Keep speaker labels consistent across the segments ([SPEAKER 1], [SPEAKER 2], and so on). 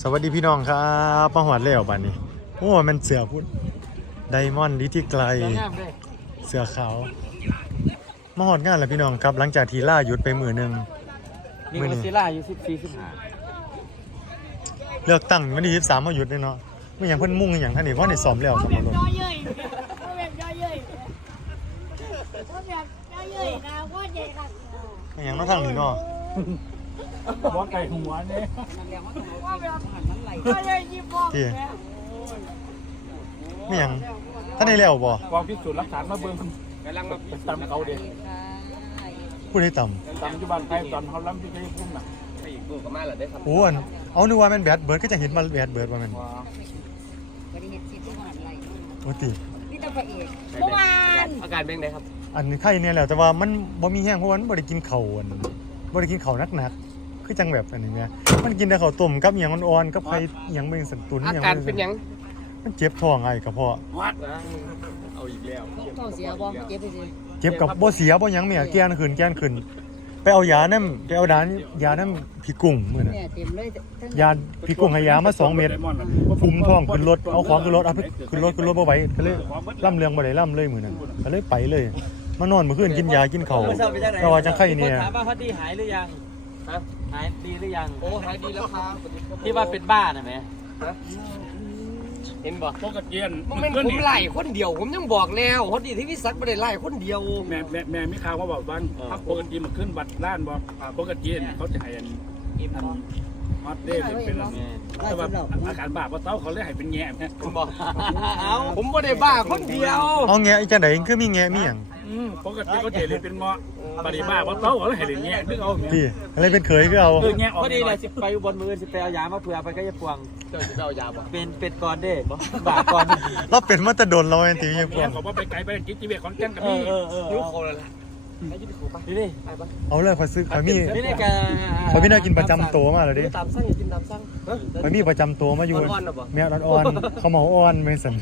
[SPEAKER 1] สวัสดีพี่น้องครับมาหอดแล้วบัดนี้ โอ้มันเสือพุทธไดมอนด์ลิที่ไกล เสือขาวมาหอดงานแล้วพี่น้องครับ หลังจากทีล่าหยุดไปมือหนึ่ง
[SPEAKER 2] มี
[SPEAKER 1] มื้อ
[SPEAKER 2] โอ
[SPEAKER 1] นี้
[SPEAKER 2] ซิล่าอยู่สิบสี่สิบห้า
[SPEAKER 1] เลือกตั้งวันที่23มาหยุดเลยเนาะไม่อย่างเพิ่นมุ่งอหย่างท่านนี่เพราะในซ้อมแล้วสำหรับรถ
[SPEAKER 3] ย่อเย้ยพ่อแบบย่อเย้ยพ่อแบบย่อเย้ยนะพ่อใหญ่ค่ะ
[SPEAKER 1] ไม่อย่างเน้องทางนี้เนาะ
[SPEAKER 2] ว่าไก่หัวเนี่ย
[SPEAKER 3] พ่อแบบย่อเย้ยยิ้มพ่อแม่
[SPEAKER 1] ไม่อย่างท่านได้แล้วบ่
[SPEAKER 2] กองพิสูจน์หลักฐานมาเบิ่งกำลังมาตำเขาเด็ก
[SPEAKER 1] พูดให้ต่
[SPEAKER 2] ตำจุบันไทยตอนเขาล้ำที่ไทยพุ่มน่ะำ
[SPEAKER 1] โอ้อันเอานึกว่าแม่นแบดเบิร์ดก็จะเห็นมาแบดเบิร์ดว่าแม่น
[SPEAKER 2] ว้า
[SPEAKER 4] วันนี้เห็นคลิปที่มหาลัย
[SPEAKER 1] โอ้ติ
[SPEAKER 4] นี่ต้องพระเอก
[SPEAKER 3] เมื่อวาน
[SPEAKER 2] อาการเป็นไงครับ
[SPEAKER 1] อันนี้ไข่เนี่ยแหละแต่ว่ามันบ่มีแห้งเพราะว่ามันบ่ได้กินข้าวอันบ่ได้กินข้าวหนักๆ คือจังแบบอันนี้แหมมันกินแต่ข้าวต้มกับอหยังอ่อนๆกับไข่อหยังบ่สันตุนอหยังบ่จั่งซี้มันเจ็บท้องไอ้กระเพาะ
[SPEAKER 2] วัดเอาอีกแล้ว
[SPEAKER 4] ท้องเสียบ่เจ็บไปสิ
[SPEAKER 1] เจ็บกับบ่เสียบ่หยังแม่แก้นขึ้นแก้นขึ้นไปเอายานํไปเอาดานยานํพี่กุ้งมื้อน่ะ
[SPEAKER 4] เนี่ยเต็มเลยทั้ง
[SPEAKER 1] ยาพี่กุ้งให้ยามาสองเม็ดภูมิท้องขึ้นรถเอาของขึ้นรถเอาไปขึ้นรถขึ้นรถบ่ไหวก็เลยล่ำเรืองบ่ได้ล่ำเลยมื้อนั้นก็เลยไปเลย มานอนมื้อคืนกินยากินข้าวแต่ว่าจังไข้เนี่ย
[SPEAKER 5] ถามว่าเขาดีหายหรือยัง
[SPEAKER 2] ฮะ
[SPEAKER 5] หายดีหรือยัง
[SPEAKER 2] โอ้หายดีแล้วครับ
[SPEAKER 5] ที่ว่าเป็นบ้าน่ะไหม
[SPEAKER 2] เห็นบ่ปกติ
[SPEAKER 6] ผมเป็นผมไล่คนเดียว ผมยังบอกแล้วคนดีที่วิสักไม่ได้ไล่คนเดียว
[SPEAKER 7] แม่แม่แม่มีข่าวว่าบอกบ้างถ้าปกติมันขึ้นบัตรล้านบอกปกติเขาจะให้อันอันฮอตเดย์เป็นอันแต่ว่าอาการบาดว่าเต้าเขาเลยให้เป็นแง่แม่
[SPEAKER 6] ผมบอกเอาผมไม่ได้บ้าคนเดียว
[SPEAKER 1] เอาแงะอีจังไดคือมีแงะมีหยัง
[SPEAKER 7] อื มปกติเขาจะเลยเป็นเงาะปฏิบัติว่าเต้าเขาเลยให้เป็นแง่นึกเอา
[SPEAKER 1] พี่อะไรเป็นเคยคือเอา
[SPEAKER 7] เออแง่ออก
[SPEAKER 5] พอดีเลยสิไปอุบลมือสิไปเอายามาเผื่อไปก็จะพวง
[SPEAKER 2] เจ้าจะเอายาบ่
[SPEAKER 5] เป็นเป็ดก่อนเด้บ่บาก่อน
[SPEAKER 1] เราเป็นมาแต่โดนเราแอนติอยู่พว
[SPEAKER 7] แง่
[SPEAKER 1] ก
[SPEAKER 7] เขาว่าไปไกลไปจิตจิเวของแจ้งกับ
[SPEAKER 5] เอ
[SPEAKER 7] นี่
[SPEAKER 5] อเออเออ
[SPEAKER 6] นิ้วโคเลยล่ะ
[SPEAKER 5] นี่นี่
[SPEAKER 1] เอาเลยข่อยซื้อข่อยมี
[SPEAKER 5] นี่นี่แก
[SPEAKER 1] ข่อยมีแนวกินประจำตัวมาแล้วดิ
[SPEAKER 6] ตามสั่งอย่ากินตามสั่ง
[SPEAKER 1] ข่อยมีประจำตัวมาอยู่
[SPEAKER 6] อ่อนๆนะบ่
[SPEAKER 1] แมวอ่อนๆข้าวเหมาอ่อนแม่งสัน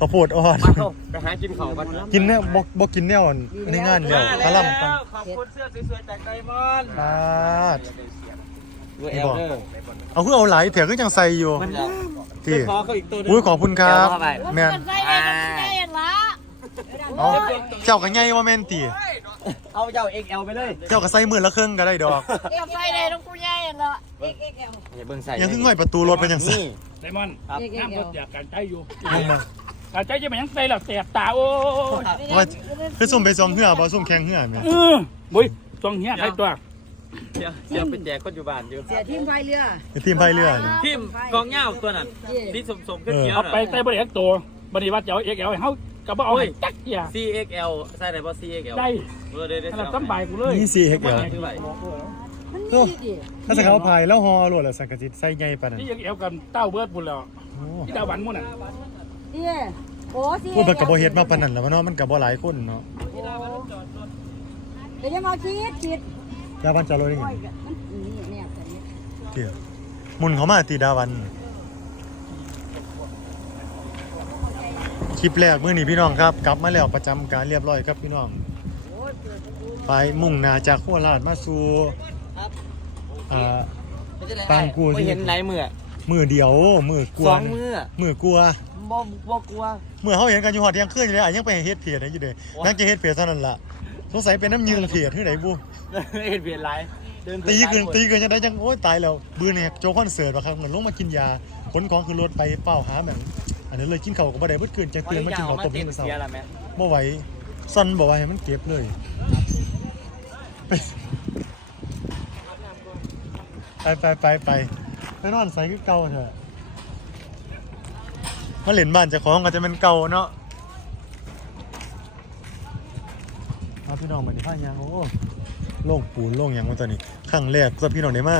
[SPEAKER 1] ข้าวโพดอ่อน
[SPEAKER 6] มาเข้าไปหากินข้าวกัน
[SPEAKER 1] กินเนี่ยบ่บ่กินแนวในงานแล้วคาล่ำกัน
[SPEAKER 5] ขอบคุณเสื้อสวยๆจากไดมอนด์
[SPEAKER 1] ปาด
[SPEAKER 5] เวอร์เอลเดอร์
[SPEAKER 1] เอาคือเอาหลายเถียคือจังใส่อยู่
[SPEAKER 5] มัน
[SPEAKER 1] ที่
[SPEAKER 5] ขอเขาอีกตัวนึง
[SPEAKER 1] อุ้ยขอบคุณครับแม่น
[SPEAKER 3] ใส่ได้ใส่ได้ละ
[SPEAKER 1] เอาเจ้าก็ใหญ่ว่าแม่นติ
[SPEAKER 5] เอาเจ้า XL ไปเลย
[SPEAKER 1] เจ้าก็ใส่มื้อละครึ่งก็ได้ดอก
[SPEAKER 3] เดี๋ยวใส่ได้ต้องกูใหญ่ละ
[SPEAKER 5] อย่าเบิ่งใส่
[SPEAKER 1] ยังคือง่อยประตูรถเป็นจังซี่
[SPEAKER 7] ไดมอน
[SPEAKER 5] ครับ
[SPEAKER 7] น้ำรถอยากการใจอยู่
[SPEAKER 1] มึงมา
[SPEAKER 7] การใจจะมันยังใส่แล้วแสบตาโอ้ย
[SPEAKER 1] ว่าคือส่งไปส่งเหือบ่ส่งแข่งเหือแม่
[SPEAKER 7] เออบุ้ยตรงเนี้ยใครตัว
[SPEAKER 5] เดี๋ยวเดี๋ยวเป็นแจกคนอยู่บ้านอยู่
[SPEAKER 4] เสียทีมพายเรือ
[SPEAKER 1] ไอ้ทีมพายเรือนี่
[SPEAKER 5] ทีมกองเหย้าตัวนั้นที่สมๆขึ้นเขียว
[SPEAKER 7] เอาไปใส่บริเวณตัวบริวารจะเอาเอ็กเอลให้เขาก็บ่เอาให้จักอย่า
[SPEAKER 5] CXL ใส่ได้บ่ CXL
[SPEAKER 7] ได้
[SPEAKER 5] เออเดี๋ยวเดี๋ยว
[SPEAKER 7] ขนาดตั้งใบกูเลย
[SPEAKER 1] นี่สิเฮ็ดเหรอ
[SPEAKER 5] คือไร
[SPEAKER 4] มันมีดิ
[SPEAKER 1] ถ้าสักเขาพายแล้วฮอรวดแล้วสังกะจิตใส่ใหญ่ปานนั้น
[SPEAKER 7] นี่ยังเอวกันเต้าเบิร์ดบุญแล้ว
[SPEAKER 1] โอ้
[SPEAKER 7] ที่ดาวันมุ่นอะ
[SPEAKER 4] เดี่ยโอ้สิ
[SPEAKER 1] พูดแบบกับบ่เฮ็ดมาปานนั้นแล้วเนาะมันก็บ่หลายคนเนาะ
[SPEAKER 4] เดี๋ยวจะมาคิดคิด
[SPEAKER 1] ดาวันจะรถได้ไง
[SPEAKER 4] มันนี่เนี่ยแต่นี้
[SPEAKER 1] เที่ยหมุนเขามาตีดาวัน คลิปแรกมื้อนี้พี่น้องครับ กลับมาแล้วประจำการเรียบร้อยครับพี่น้องไปมุ่งหน้าจากโคราชมาสู่อ่าปางกูสิ
[SPEAKER 5] ไม่เห็นไหนมือ
[SPEAKER 1] มือเดียวมือกลัว
[SPEAKER 5] สองมือ
[SPEAKER 1] มือกลัว
[SPEAKER 5] บ่บ่กลัว
[SPEAKER 1] เมื่อเขาเห็นกันอยู่หอดเที่ยงคืนอยู่เลยอะยังไปเฮ็ดเพจอยู่เด้นั่งจะเฮ็ดเพจเท่านั้นล่ะสงสัยเป็นน้ำยืงเพจที่ไหนบุ
[SPEAKER 5] เห็นเปลี่ยนไรเดิน
[SPEAKER 1] ตีเกินตีเกินยังได้ยังโอ้ยตายแล้วบือเนี่ยโจคอนเสิร์ตว่ะครับเหมือนลงมากินยาขนของคือรถไปเป้าหาแบบอันนั้นเลยกินข้าวก็บ่ได้เบิดคืนจังเตือนมากินข้าวต้ม
[SPEAKER 5] เต็
[SPEAKER 1] นี่
[SPEAKER 5] ม
[SPEAKER 1] มื้อเช้า
[SPEAKER 5] เสียละแม่
[SPEAKER 1] บ่ไหวซ่อนบ่ไหวให้มันเก็บเลยไปไปไปไป ไปนอนใส่คือเก่าเถอะมาเล่นบ้านเจ้าของก็จะเป็นเก่าเนาะเอาพี่น้องมาที่ผ้ายางโอ้โล่งปูนโล่งหยังมาตอนนี้ครั้งแรกก็พี่น้องได้มา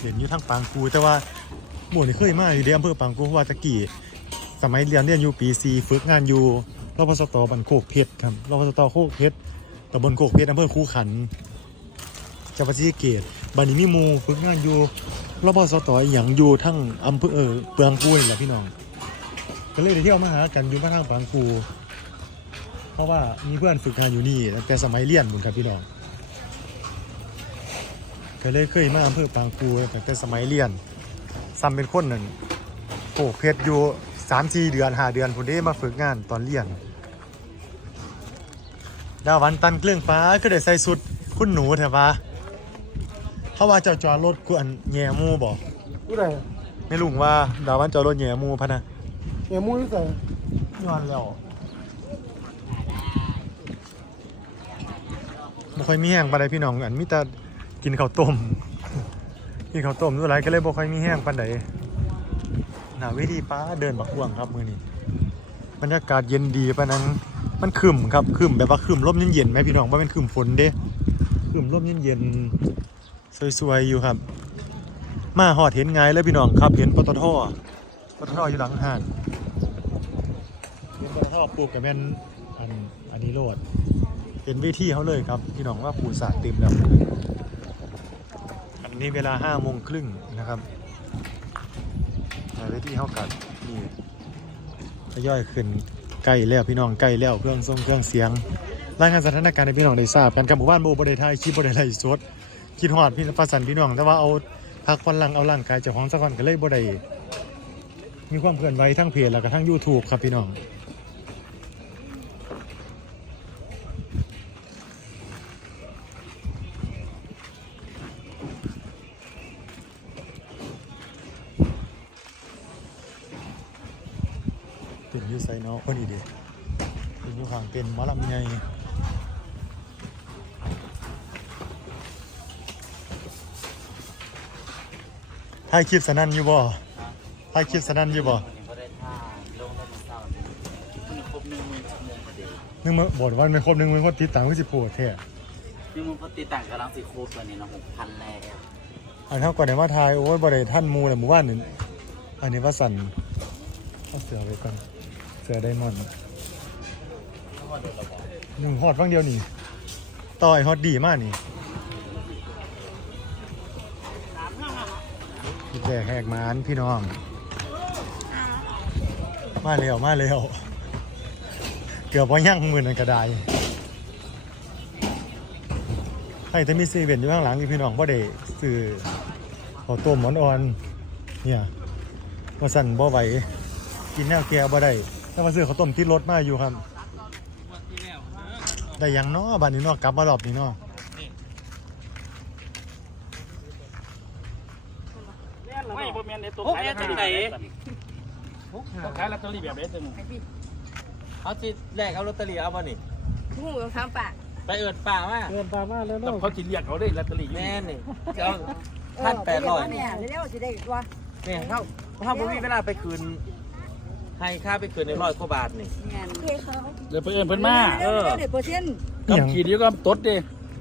[SPEAKER 1] เห็นอยู่ทางปางกูแต่ว่าหมู่นี่เคยมาอยู่ที่อำเภอปางกูเพราะว่าตะกี้สมัยเรียนเรียนอยู่ปีซีฝึกงานอยู่รพสตบันโคกเพชรครับรพสตโคกเพชรตำบลโคกเพชรอำเภอคูขันจังหวัดศรีสะเกษบันนี้มีหมูฝึกงานอยู่ รพสตอหย่างอยู่ทั้งอำเภอเออเปลืองกูนี่แหละพี่น้อง ก็เลยได้เที่ยวมาหากันอยู่พระทางปางกูเพราะว่ามีเพื่อนฝึกงานอยู่นี่แต่สมัยเรียนหมดครับพี่น้องก็เลยเคยมาอำเภอปางกูตั้งแต่สมัยเรียนซ้ำเป็นคนนั่นปลูกเพชรอยู่สามสี่เดือนห้าเดือนพุ่นเด้มาฝึกงานตอนเรียนดาวันตันเกลื่องฟ้าก็ได้ใส่สุดคุณหนูเถอะปะ เขาว่าเจ้าจอดรถกวนแง่หมูบอก
[SPEAKER 8] ผู้ใด
[SPEAKER 1] ไม่ลุงว่าดาวันจอดรถแง่หมูพะนะ
[SPEAKER 8] เอี่ยมูนี่ใส่
[SPEAKER 1] ย้อนแล้วบ่ค่อยมีแห้งปานใดพี่น้องอันมีแต่กินข้าวต้ม กินข้าวต้มด้วยไรก็เลยบ่ค่อยมีแห้งปานใดหน้าเวทีป้าเดินบักห่วงครับมื้อนี้บรรยากาศเย็นดีปานนั้นมันครึมครับครึมแบบว่าครึมลมเย็นๆไหมพี่น้องว่าเป็นครึมฝนเด้ครึมลมเย็นๆ สวยๆอยู่ครับ มาหอดเห็นไงเลยพี่น้องครับ เห็นปตทปตทอยู่หลังห้านเห็นปตทปลูกกับแม่นอันอันนี้โลดเป็นเวทีเขาเลยครับ พี่น้องว่าปูสาดเต็มแล้วอันนี้เวลาห้าโมงครึ่งนะครับแต่เวทีเขากัดนี่ทยอยขึ้นใกล้แล้วพี่น้องใกล้แล้วเครื่องส่งเครื่องเสียงรายงานสถานการณ์ในพี่น้องได้ทราบกันกับหมู่บ้านโบบได้ทายคลิปบได้ไล่สด คิดฮอดพี่ประสันพี่น้อง แต่ว่าเอาพักวันหลังเอาร่างกายเจ้าของสักวันก็เลยบ่ได้มีความเคลื่อนไหวทั้งเพจแล้วก็ทั้ง YouTube ครับพี่น้องเป็นยูไซเนาะคนอีเดีเป็นยูข้างเป็นมอลำให ถ่ายคลิปสนั่นอยู่บ่ถ่ายคลิปสนั่นอยู่บ่
[SPEAKER 5] บ่ได้ท่าลงได้เศร้าครบหนึ่งมื่อดี
[SPEAKER 1] นึงมาบอกว่าไม่ครบหนึงมันก็ติดตามก็สิโพดแท้
[SPEAKER 5] นี่มึงก็ติดต่างกำลังสิครบตัวนี้นะหกพันแล้ว
[SPEAKER 1] อันเท่าก่อนได้มาทายโอ้ยบ่ได้ท่านมูเลยหมู่บ้านนี่อันนี้ว่าสั่นเอาเสือไว้ก่อนเสือไดมอนด์หนึ่งฮอดฟังเดียวนี่ต่อยฮอตดีมากนี่ แจกแหกมานพี่น้อง มาเร็วมาเร็วเกือบว่ายั่งมือนันกระไดให้แต่มีซีเวนอยู่ข้างหลังพี่น้องบ่ได้ซื้อข้าวต้มหมอนอ่อนเนี่ยว่าสั่นบ่ไหวกินแนวแก้วบ่ได้ถ้ามาซื้อข้าวต้มที่รถมาอยู่ครับ ได้ยังเนาะบ้านนี้เนาะกลับมารอบนี้เนาะ
[SPEAKER 7] ไม่ บ่แม่นในตัว
[SPEAKER 5] โอ้
[SPEAKER 7] ขาย
[SPEAKER 5] ย
[SPEAKER 7] ลอตเตอ
[SPEAKER 5] จังไหน
[SPEAKER 7] รี่ตัวขายลอตเตอรี่แบบไหนตึง
[SPEAKER 5] เอาสิแลกเอาลอตเตอรี่เอาบ่นี่
[SPEAKER 3] หูต้องทำปาก
[SPEAKER 5] ไปเอิดป่ามา
[SPEAKER 8] เดินตามมาแล้ว
[SPEAKER 7] แล้ว
[SPEAKER 8] เนาะ
[SPEAKER 7] เขาสิเรียกเขาได้ลอตเตอรี่อยู่
[SPEAKER 5] แม่นี่จะเอาพันแปดร้อย
[SPEAKER 4] เนี่ยเร็วๆสิได้ว่า
[SPEAKER 5] เนี่ยเท่าเท่าบ่มีเวลาไปคืน ให้ค่าไปคืนในร้อยกว่าบาทนี่
[SPEAKER 4] แม่น
[SPEAKER 7] เดี๋ยวเพิ่นเพิ่นมา
[SPEAKER 4] เร็วๆเดี๋ยวเปอร์เซ็นต์
[SPEAKER 1] อีหยัง
[SPEAKER 7] กำขีดเดียวก็ตดดิ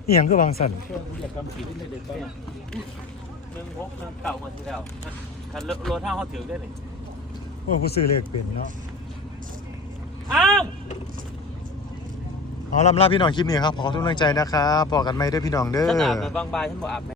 [SPEAKER 1] อีหยังคือบางสั่น
[SPEAKER 7] เรียกกำขีดนี่เด็ดไป
[SPEAKER 5] หนึ่งหกหนึ่งเก่าคนที่แล้วคันรถเท่าเขาถือได้นี่
[SPEAKER 1] โอ้ผู้ซื้อเลขเป็นเนาะ
[SPEAKER 5] อ้าว
[SPEAKER 1] เอาลำลาพี่น้องคลิปนี้ครับขอทุกกำลังใจนะครับบอกกันไหมเด้อพี่น้องเด้อ
[SPEAKER 5] ฉันอาบไปบางบายฉันบอกอาบ